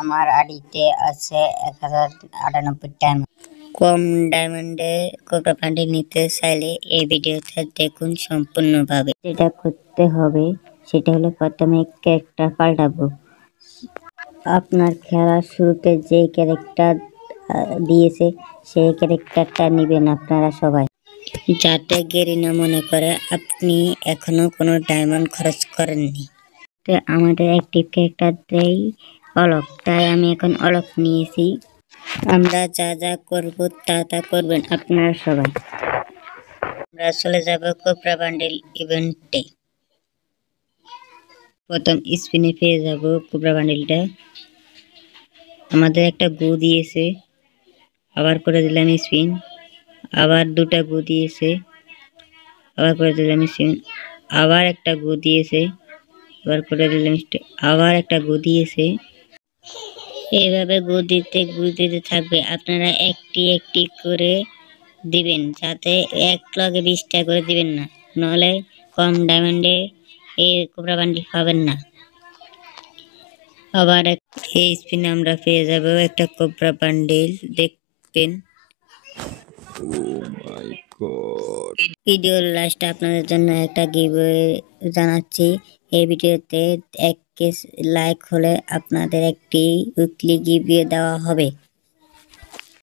আমার আইডিতে আছে 1098 ডায়মন্ড। কম ডায়মন্ডে কোবরা বান্ডিল নিতে চাইলে এই ভিডিওটা দেখুন সম্পূর্ণভাবে। যেটা করতে হবে সেটা হলো প্রথমে ক্যারেক্টার পাল্টাবো। আপনার খেলার শুরুতে যে ক্যারেক্টার দিয়েছে সেই ক্যারেক্টারটা নেবেন আপনারা সবাই, যাতে গেরিনা মনে করে আপনি এখনো কোনো ডায়মন্ড খরচ করেননি। তো আমাদের অ্যাক্টিভ ক্যারেক্টার দেই অলক, তাই আমি এখন অলক নিয়েছি। আমরা যা যা করব তা করবেন আপনারা সবাই। আমরা চলে যাব কোবরা বান্ডিল ইভেন্টে। প্রথম স্পিনে পেয়ে যাব কোবরা বান্ডিলটা। আমাদের একটা গু দিয়েছে, আবার করে দিলাম স্পিন, আবার দুটা গু দিয়েছে, আবার করে দিলাম স্পিন, আবার একটা গু দিয়েছে, আবার করে দিলাম, আবার একটা গু দিয়েছে। এইভাবে গু দিতে থাকবে। আপনারা একটি করে দিবেন, যাতে এক লগে 20টা করে দিবেন না, নাহলে কম ডায়মন্ডে এই কোবরা বান্ডিল পাবেন না। আবার এই স্পিনে আমরা পেয়ে যাব একটা কোবরা বান্ডিল, দেখবেন। ভিডিওর লাস্টে আপনাদের জন্য একটা গিভওয়ে জানাচ্ছি। এই ভিডিওতে 1K লাইক হলে আপনাদের একটি উইকলি গিভওয়ে দেওয়া হবে।